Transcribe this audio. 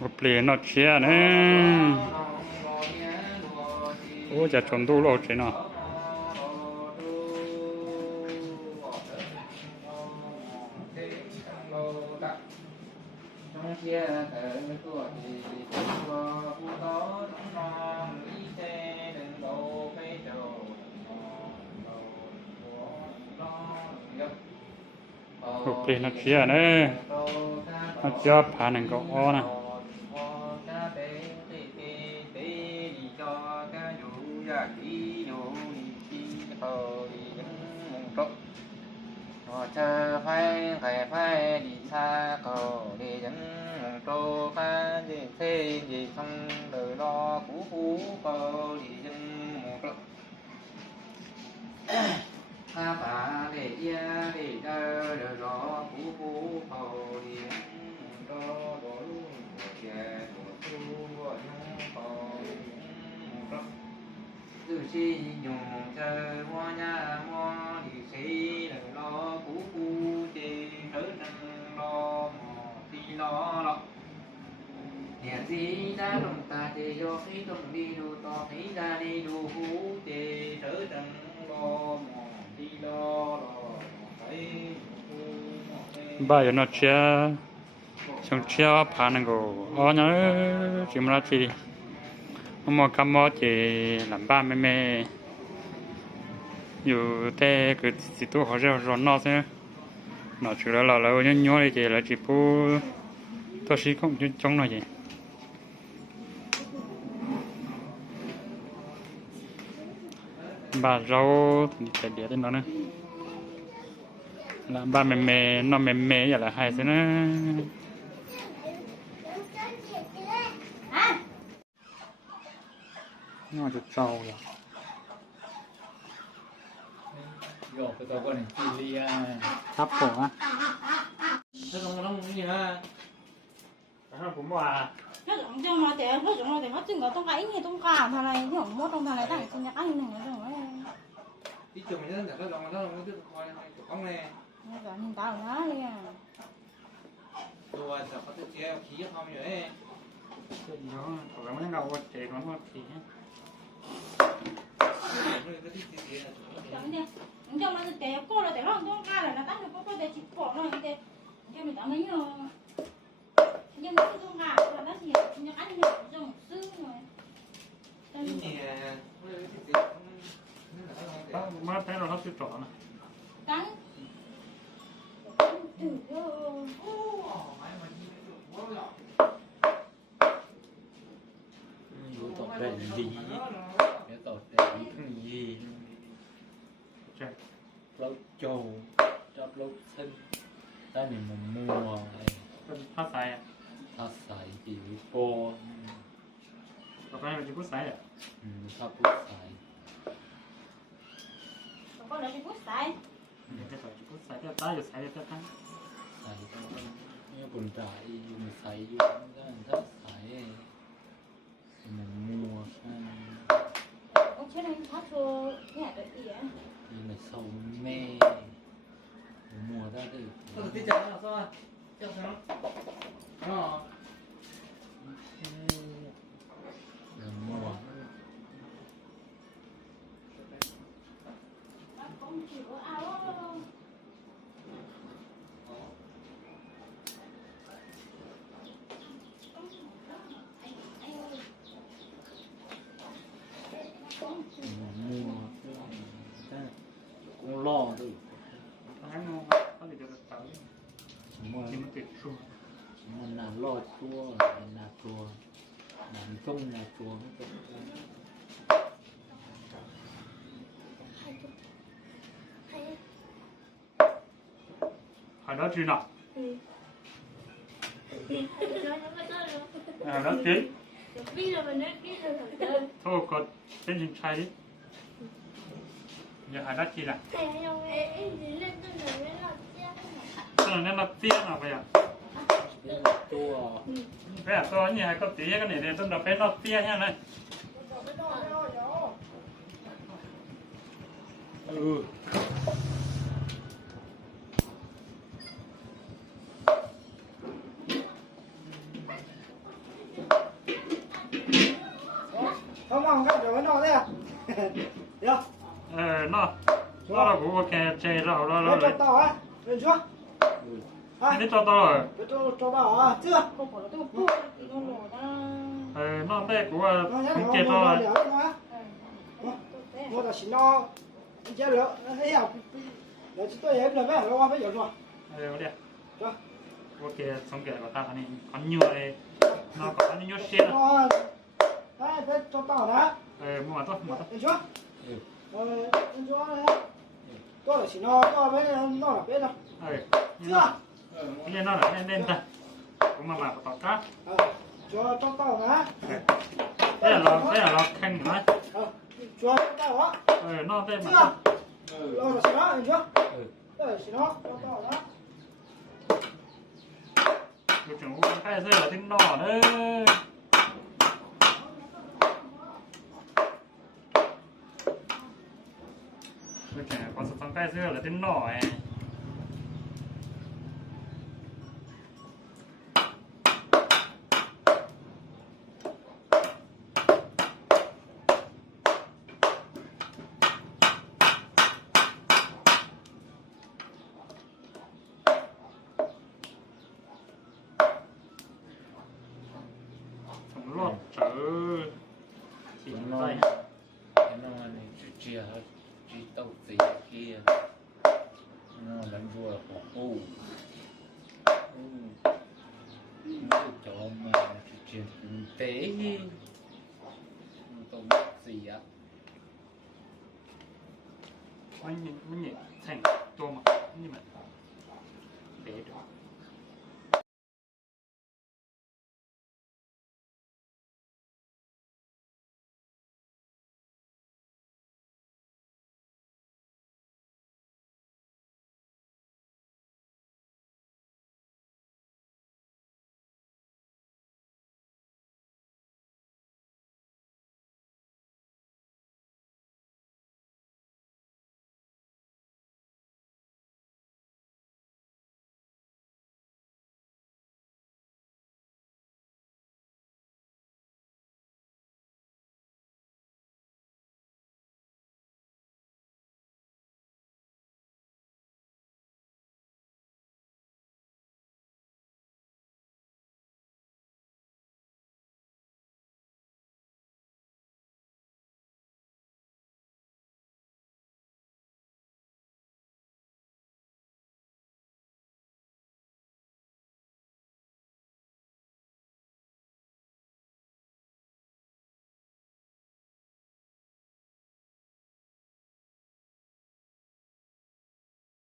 một lề nó chia nữa ôi chả trốn đủ lỗ chế nó một lề nó chia nữa nó cho phá năng có o nè chờ phai khải phai đi xa cầu đi dẫn trô pha gì thế gì xong đời lo cũ cũ cầu đi dân một lúc pha phá để ia để đơ đời lo cũ cũ cầu đi dẫn trô đổ luôn kẻ đổ thu gọi nhung cầu đi một lúc từ chi nhung chờ hoa nhà hoa đi xí đời lo cũ cũ chê thở năng lo mò đi lo lo nhà gì đã đồng ta chê do khí đồng đi đu to khí ra đi đu hú chê thở năng lo mò đi lo lo thấy bây giờ nó chia xong chia phá năng có o nhớ chỉ muốn chỉ mà cam mò chỉ làm ba mẹ mẹอยู่แต่คือสิตัวเขาจะร้อนนอกใช่ไหมนอกจากแล้วเราเนี่ยย้อนเลยจีเราจีพูตัวชีของจ้องหน่อยจีบ้านเราแต่เดียวได้น้อยนะแล้วบ้านแม่แม่น้องแม่แม่อย่าละหายซะนะน่าจะเจ้าอย่างcái tàu con này chi lia ครับผมอ่ะ ถ้าต้องนี่ฮะ ถ้าผมว่า nó giống cho nó để nó chừng có trong cái như trong cả thằng này như mốt trong thằng này đang sinh nhật anh nữa rồi tí chừng nữa là nó lòng cái coi ông này nó cả nhìn tao nó đi à tôi sẽ có cái chế khí không vậy nó còn mấy đầu chạy nó mất thì cho nó để cô là để nó trong cả là nó tắt được có để chỉ bỏ nó như thế cho mình tao mấy rồi nhưng mà trong cả là nó chỉ như anh nhỉ cho một xứ rồi má thấy nó chưa trọn nè cắn vụ tột đèn gì cái tột đèn gì lâu trầu chót lâu sinh ta này mà mua này เป็นภาษาอ่ะ ถ้าใส่จีโป ต่อไปเราจะพูดสายอ่ะ ถ้าพูดใส่ có để chỉ phút sai เดี๋ยวจะต่อจะพูดสายจะตายอยู่สายจะตั้ง ใส่ก็เนี่ยปุ่นจ่ายอยู่ในใส่อยู่ด้านถ้าใส่มันมัวใช่ ông chết anh thoát cho nhẹ cái gì á อยู่ในสมแม่มัวได้ด้วย ที่จะเอาซ่าเจ้าครับอ๋อ มัว không chịu áo mua cũng lo được ทั้งนู้นเขาจะจะต่อ mua ที่มันติดช่วง มันน่าlo chuaมันน่าchuaมันต้องน่าchuaไม่ต้อง หายแล้วจีน่ะ đó chứ Biết rồi mình nói biết rồi thằng chơi. thôi còn tên hình trai đi giờ hai đất chi là Thầy không em đi lên tôi nói với nó chứ. tức là nên là tiền nào bây giờ bây giờ tôi như hai có tí cái này thì tôi đọc nó tiền nha này Ừ. Không mong cái rồi nó thế à? Được. nó là cũng ok chơi rồi đó Lên cho tao á. Lên chưa? cái đấy to rồi Cho bảo à? Chưa? Không phải là tôi buông thì nó nổ ra. nó đây của Nó nhá, kia nó thôi đéo đi mà. Mua là chỉ no. Chơi được. Thấy à? Để chúng tôi em là mấy thằng qua bây giờ rồi. đi Chưa? ok xong kể của ta này còn nhiều này nó có nhiều xe đó Nó đấy, cho tao đã. mua tốt Lên chưa? Lên chưa đấy. Tôi là chỉ no, tôi với nó là biết đâu. Chưa? nên nó là nên ta cũng mà tỏ cá Cho tao đã. đây là nó khanh nói Cho tao á. nó đây mà Chưa? Lo là chỉ nó, lên chưa? Đây là chỉ nó, cho tao đã. tôi chẳng có cái rơi là tiếng nỏ đấy tôi chẳng có sự cái rơi là tiếng nỏ này lọt trở chỉ nó tay nó này chia hết chỉ tàu tì kia nó đánh vua của cô nó cho mà chuyện kinh tế tàu gì á anh nhìn thành tua mà như vậy